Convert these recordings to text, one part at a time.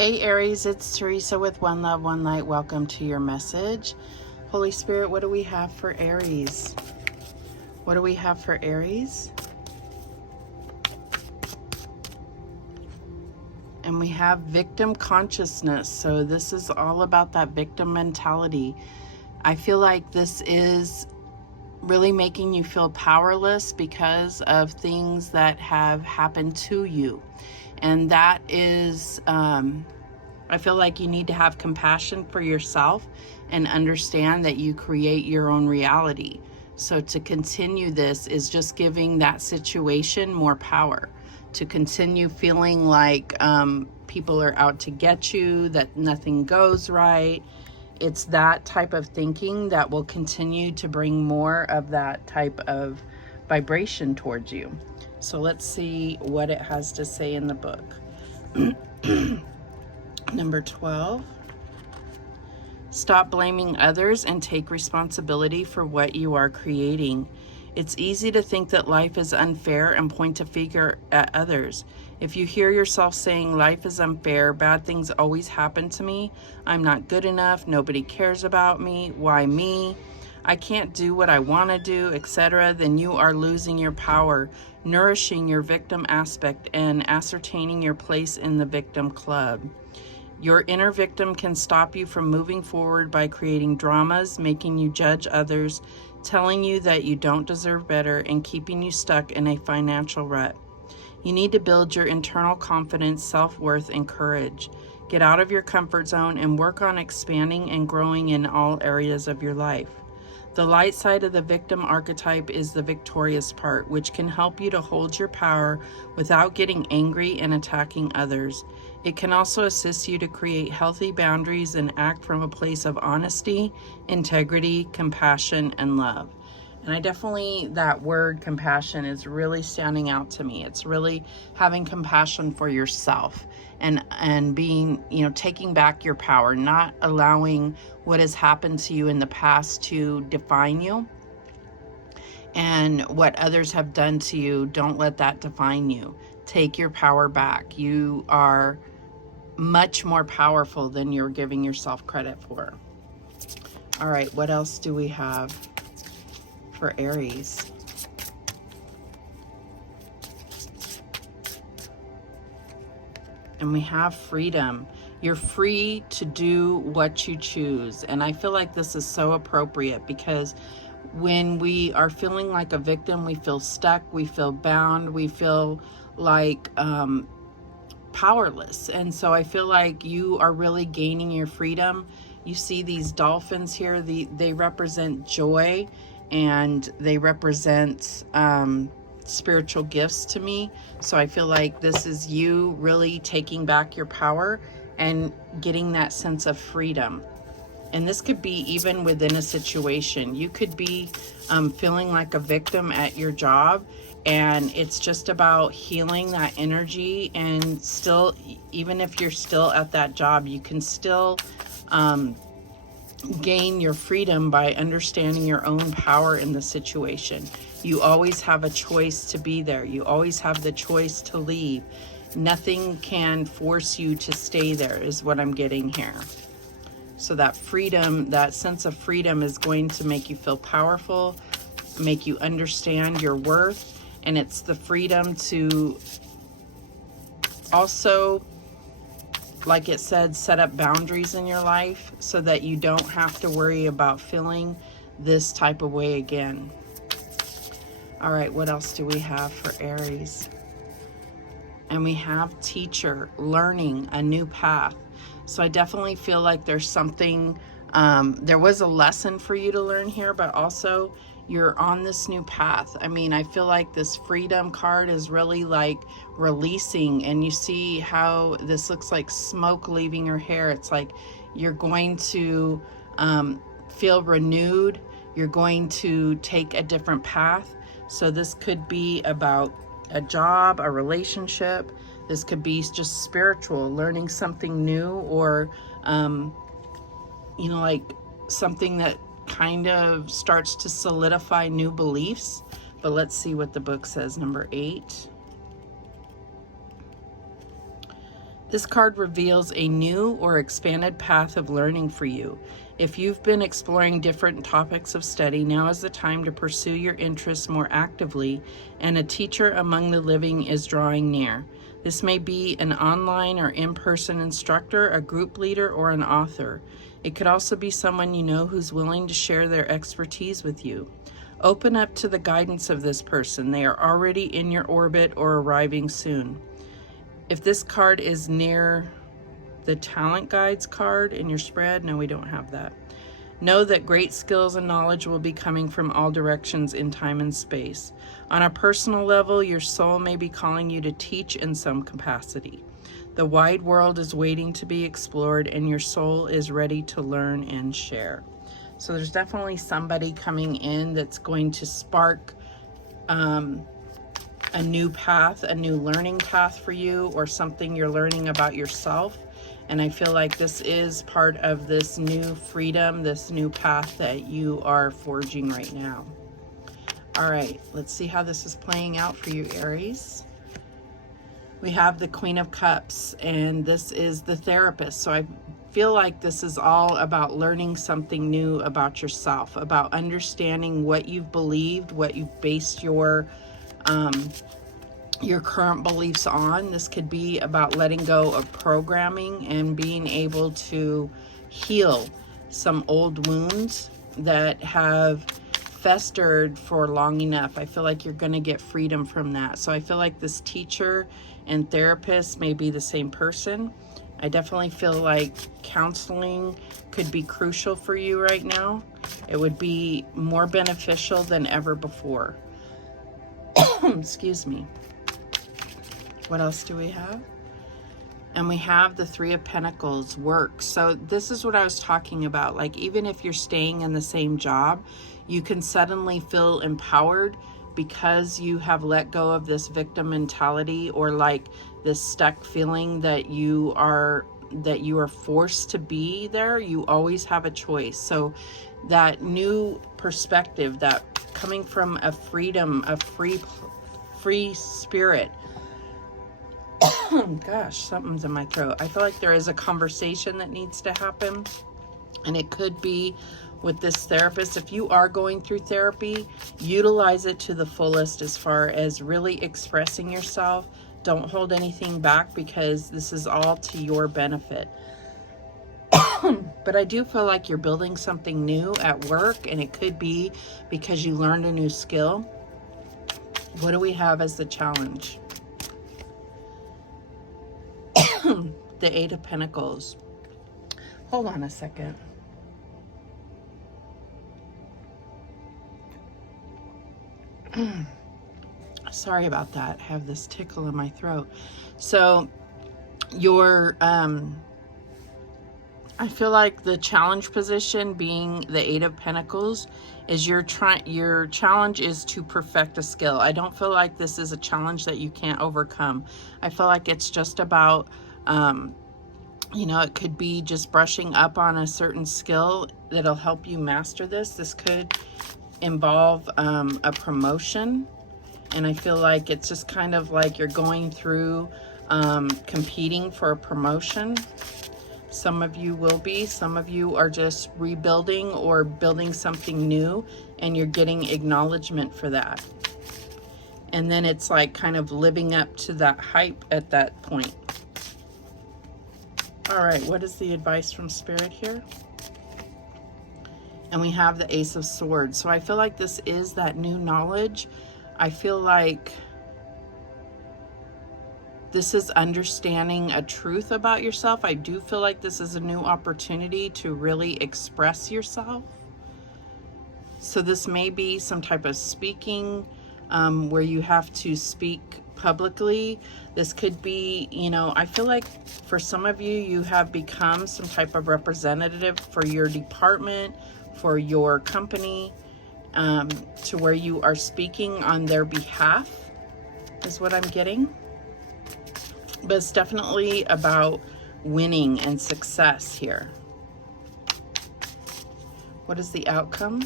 Hey Aries, it's Teresa with One Love, One Light. Welcome to your message. Holy Spirit, what do we have for Aries? What do we have for Aries? And we have victim consciousness. So this is all about that victim mentality. I feel like this is really making you feel powerless because of things that have happened to you. And that is, I feel like you need to have compassion for yourself and understand that you create your own reality. So to continue this is just giving that situation more power. To continue feeling like people are out to get you, that nothing goes right. It's that type of thinking that will continue to bring more of that type of vibration towards you. So let's see what it has to say in the book. Number 12. Stop blaming others and take responsibility for what you are creating. It's easy to think that life is unfair and point a finger at others. If you hear yourself saying life is unfair, bad things always happen to me, I'm not good enough, nobody cares about me, why me? I can't do what I want to do, etc., then you are losing your power, nourishing your victim aspect, and ascertaining your place in the victim club. Your inner victim can stop you from moving forward by creating dramas, making you judge others, telling you that you don't deserve better, and keeping you stuck in a financial rut. You need to build your internal confidence, self-worth, and courage. Get out of your comfort zone and work on expanding and growing in all areas of your life. The light side of the victim archetype is the victorious part, which can help you to hold your power without getting angry and attacking others. It can also assist you to create healthy boundaries and act from a place of honesty, integrity, compassion, and love. And I definitely, that word compassion is really standing out to me. It's really having compassion for yourself and being, taking back your power, not allowing what has happened to you in the past to define you. And what others have done to you, don't let that define you. Take your power back. You are much more powerful than you're giving yourself credit for. All right, what else do we have for Aries? And we have freedom. You're free to do what you choose. And I feel like this is so appropriate because when we are feeling like a victim, we feel stuck, we feel bound, we feel like powerless. And so I feel like you are really gaining your freedom. You see these dolphins here, they represent joy and they represent spiritual gifts to me. So I feel like this is you really taking back your power and getting that sense of freedom. And this could be even within a situation. You could be feeling like a victim at your job, and it's just about healing that energy. And still, even if you're still at that job, you can still gain your freedom by understanding your own power in the situation. You always have a choice to be there. You always have the choice to leave. Nothing can force you to stay there, is what I'm getting here. So that freedom, that sense of freedom is going to make you feel powerful, make you understand your worth, and it's the freedom to also, like it said, set up boundaries in your life so that you don't have to worry about feeling this type of way again. All right, what else do we have for Aries? And we have teacher, learning, a new path. So I definitely feel like there's something, there was a lesson for you to learn here, but also you're on this new path. I mean, I feel like this freedom card is really like releasing, and you see how this looks like smoke leaving your hair. It's like you're going to feel renewed. You're going to take a different path. So this could be about a job, a relationship. This could be just spiritual, learning something new, or, like something that kind of starts to solidify new beliefs. But let's see what the book says. Number 8. This card reveals a new or expanded path of learning for you. If you've been exploring different topics of study, now is the time to pursue your interests more actively, and a teacher among the living is drawing near. This may be an online or in-person instructor, a group leader, or an author. It could also be someone you know who's willing to share their expertise with you. Open up to the guidance of this person. They are already in your orbit or arriving soon. If this card is near the Talent Guides card in your spread, no, we don't have that. Know that great skills and knowledge will be coming from all directions in time and space. On a personal level, your soul may be calling you to teach in some capacity. The wide world is waiting to be explored, and your soul is ready to learn and share. So there's definitely somebody coming in that's going to spark a new path, a new learning path for you, or something you're learning about yourself. And I feel like this is part of this new freedom, this new path that you are forging right now. All right, let's see how this is playing out for you, Aries. We have the Queen of Cups, and this is the therapist. So I feel like this is all about learning something new about yourself, about understanding what you've believed, what you've based your current beliefs on. This could be about letting go of programming and being able to heal some old wounds that have festered for long enough. I feel like you're going to get freedom from that. So I feel like this teacher and therapist may be the same person. I definitely feel like counseling could be crucial for you right now. It would be more beneficial than ever before. Excuse me. What else do we have? And we have the Three of Pentacles, work. So this is what I was talking about. Like, even if you're staying in the same job, you can suddenly feel empowered because you have let go of this victim mentality, or like this stuck feeling that you are forced to be there. You always have a choice. So that new perspective, that coming from a freedom, a free spirit. Gosh, something's in my throat. I feel like there is a conversation that needs to happen, and it could be with this therapist. If you are going through therapy, utilize it to the fullest as far as really expressing yourself. Don't hold anything back, because this is all to your benefit. But I do feel like you're building something new at work, and it could be because you learned a new skill. What do we have as the challenge? The Eight of Pentacles. Hold on a second. Sorry about that. I have this tickle in my throat. So your I feel like the challenge position, being the Eight of Pentacles, is your challenge is to perfect a skill. I don't feel like this is a challenge that you can't overcome. I feel like it's just about you know, it could be just brushing up on a certain skill that'll help you master this. This could involve a promotion, and I feel like it's just kind of like you're going through competing for a promotion. Some of you will be, some of you are just rebuilding or building something new, and you're getting acknowledgement for that. And then it's like kind of living up to that hype at that point. All right, what is the advice from Spirit here? And we have the Ace of Swords. So I feel like this is that new knowledge. I feel like this is understanding a truth about yourself. I do feel like this is a new opportunity to really express yourself. So this may be some type of speaking where you have to speak publicly. This could be, you know, I feel like for some of you, you have become some type of representative for your department, for your company, to where you are speaking on their behalf, is what I'm getting. But it's definitely about winning and success here. What is the outcome?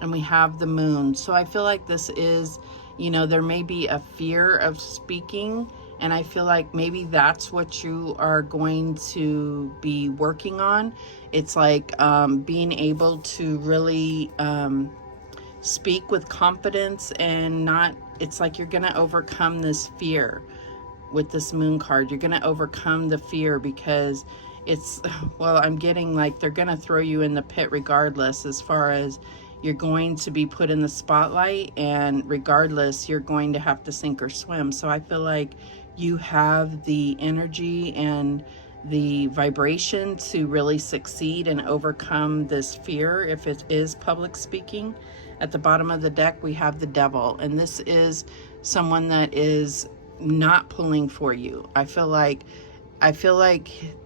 And we have the Moon. So I feel like this is, you know, there may be a fear of speaking, And I feel like maybe that's what you are going to be working on. It's like being able to really speak with confidence and not, it's like you're going to overcome this fear with this moon card. You're going to overcome the fear because it's, well, I'm getting like they're going to throw you in the pit regardless, as far as you're going to be put in the spotlight, and regardless, you're going to have to sink or swim. So I feel like you have the energy and the vibration to really succeed and overcome this fear if it is public speaking. At the bottom of the deck, we have the Devil, and this is someone that is not pulling for you. I feel like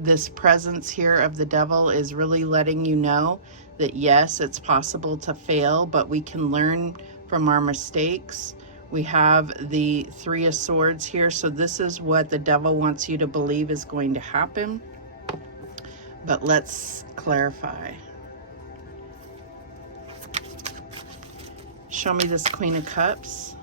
this presence here of the Devil is really letting you know that yes, it's possible to fail, but we can learn from our mistakes. We have the Three of Swords here, so this is what the Devil wants you to believe is going to happen. But let's clarify. Show me this Queen of Cups.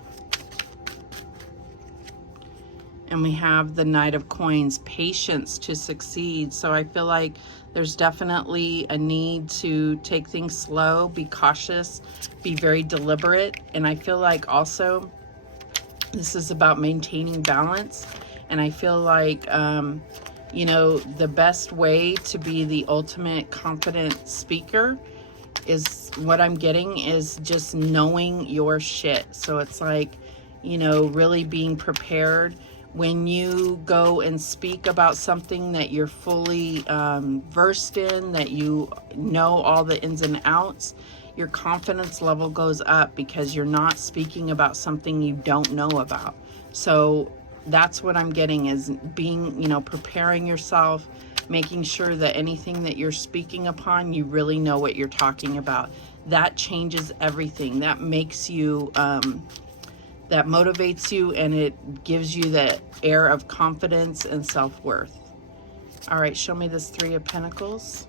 And we have the Knight of Coins, patience to succeed. So I feel like there's definitely a need to take things slow, be cautious, be very deliberate. And I feel like also this is about maintaining balance. And I feel like, you know, the best way to be the ultimate confident speaker is, what I'm getting is just knowing your shit. So it's like, you know, really being prepared. When you go and speak about something that you're fully versed in, that you know all the ins and outs, your confidence level goes up because you're not speaking about something you don't know about. So that's what I'm getting, is being, you know, preparing yourself, making sure that anything that you're speaking upon, you really know what you're talking about. That changes everything. That makes you... that motivates you, and it gives you that air of confidence and self-worth. All right, show me this Three of Pentacles.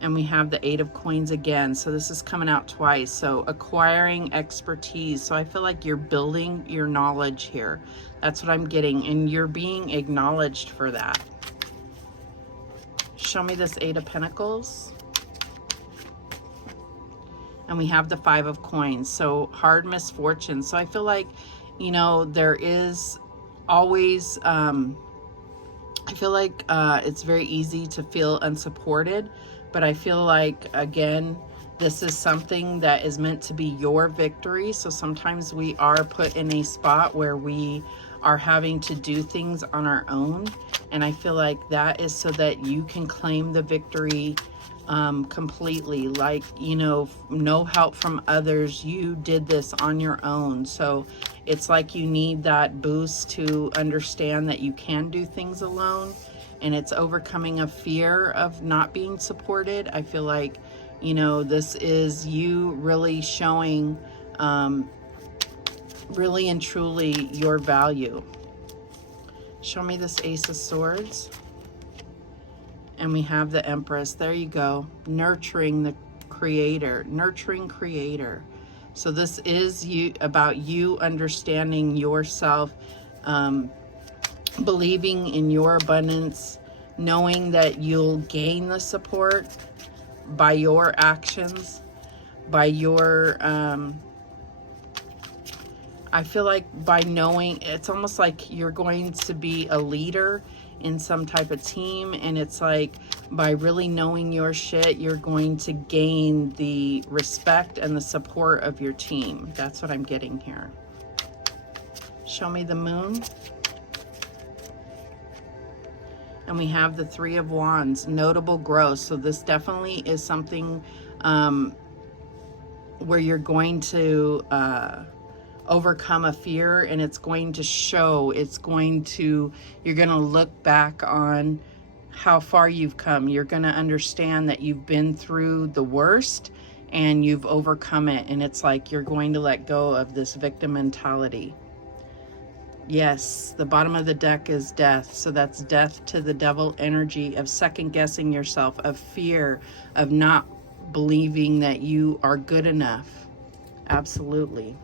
And we have the Eight of Coins again. So this is coming out twice. So acquiring expertise. So I feel like you're building your knowledge here. That's what I'm getting. And you're being acknowledged for that. Show me this Eight of Pentacles. And we have the Five of Coins. So hard misfortune. So I feel like, you know, there is always, I feel like it's very easy to feel unsupported. But I feel like, again, this is something that is meant to be your victory. So sometimes we are put in a spot where we are having to do things on our own. And I feel like that is so that you can claim the victory completely. Like, you know, no help from others. You did this on your own. So it's like you need that boost to understand that you can do things alone. And it's overcoming a fear of not being supported. I feel like, you know, this is you really showing really and truly your value. Show me this Ace of Swords. And we have the Empress. There you go. Nurturing the creator. Nurturing creator. So this is you, about you understanding yourself, believing in your abundance, knowing that you'll gain the support by your actions, by your, I feel like by knowing, it's almost like you're going to be a leader in some type of team, and it's like by really knowing your shit, you're going to gain the respect and the support of your team. That's what I'm getting here. Show me the Moon. And we have the Three of Wands, notable growth. So this definitely is something where you're going to overcome a fear, and it's going to show, you're going to look back on how far you've come. You're going to understand that you've been through the worst and you've overcome it. And it's like you're going to let go of this victim mentality. Yes, the bottom of the deck is death. So that's death to the devil energy of second guessing yourself, of fear, of not believing that you are good enough. Absolutely.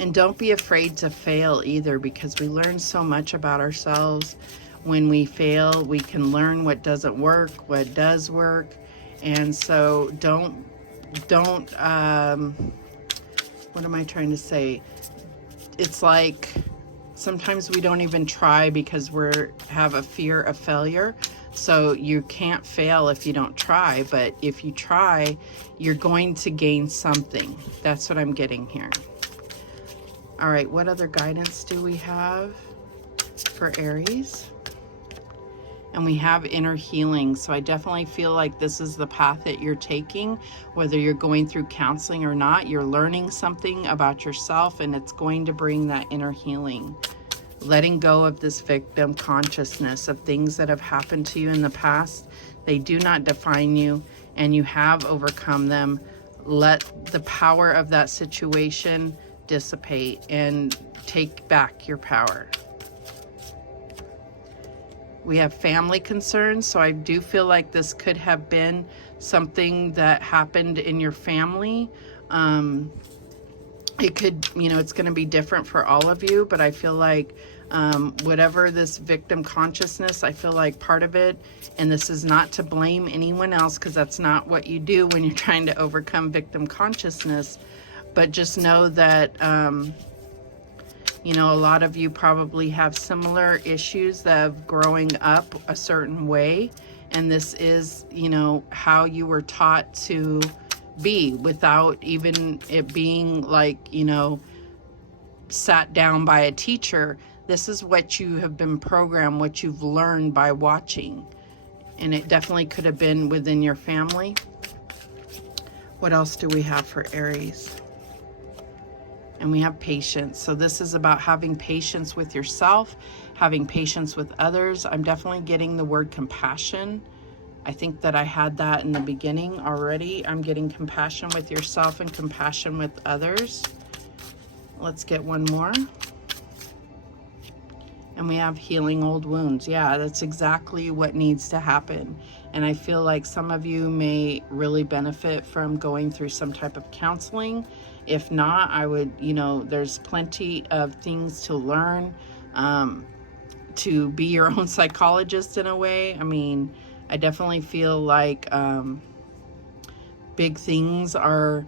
And don't be afraid to fail either, because we learn so much about ourselves. When we fail, we can learn what doesn't work, what does work. And so don't, what am I trying to say? It's like sometimes we don't even try because we have a fear of failure. So you can't fail if you don't try, but if you try, you're going to gain something. That's what I'm getting here. All right, what other guidance do we have for Aries? And we have inner healing. So I definitely feel like this is the path that you're taking, whether you're going through counseling or not. You're learning something about yourself, and it's going to bring that inner healing. Letting go of this victim consciousness of things that have happened to you in the past. They do not define you, and you have overcome them. Let the power of that situation dissipate and take back your power. We have family concerns, so I do feel like this could have been something that happened in your family. It could, you know, it's going to be different for all of you, but I feel like whatever this victim consciousness, I feel like part of it, and this is not to blame anyone else, because that's not what you do when you're trying to overcome victim consciousness, but just know that you know, a lot of you probably have similar issues of growing up a certain way, and this is, you know, how you were taught to be without even it being like, you know, sat down by a teacher. This is what you have been programmed, what you've learned by watching, and it definitely could have been within your family. What else do we have for Aries? And we have patience. So this is about having patience with yourself, having patience with others. I'm definitely getting the word compassion. I think that I had that in the beginning already. I'm getting compassion with yourself and compassion with others. Let's get one more. And we have healing old wounds. Yeah, that's exactly what needs to happen. And I feel like some of you may really benefit from going through some type of counseling. If not, I would, you know, there's plenty of things to learn, to be your own psychologist in a way. I mean, I definitely feel like big things are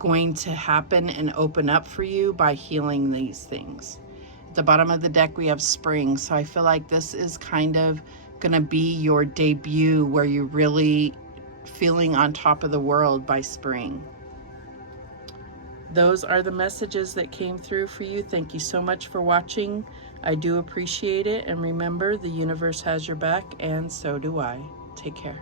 going to happen and open up for you by healing these things. At the bottom of the deck, we have spring. So I feel like this is kind of going to be your debut where you're really feeling on top of the world by spring. Those are the messages that came through for you. Thank you so much for watching. I do appreciate it. And remember, the universe has your back, and so do I. Take care.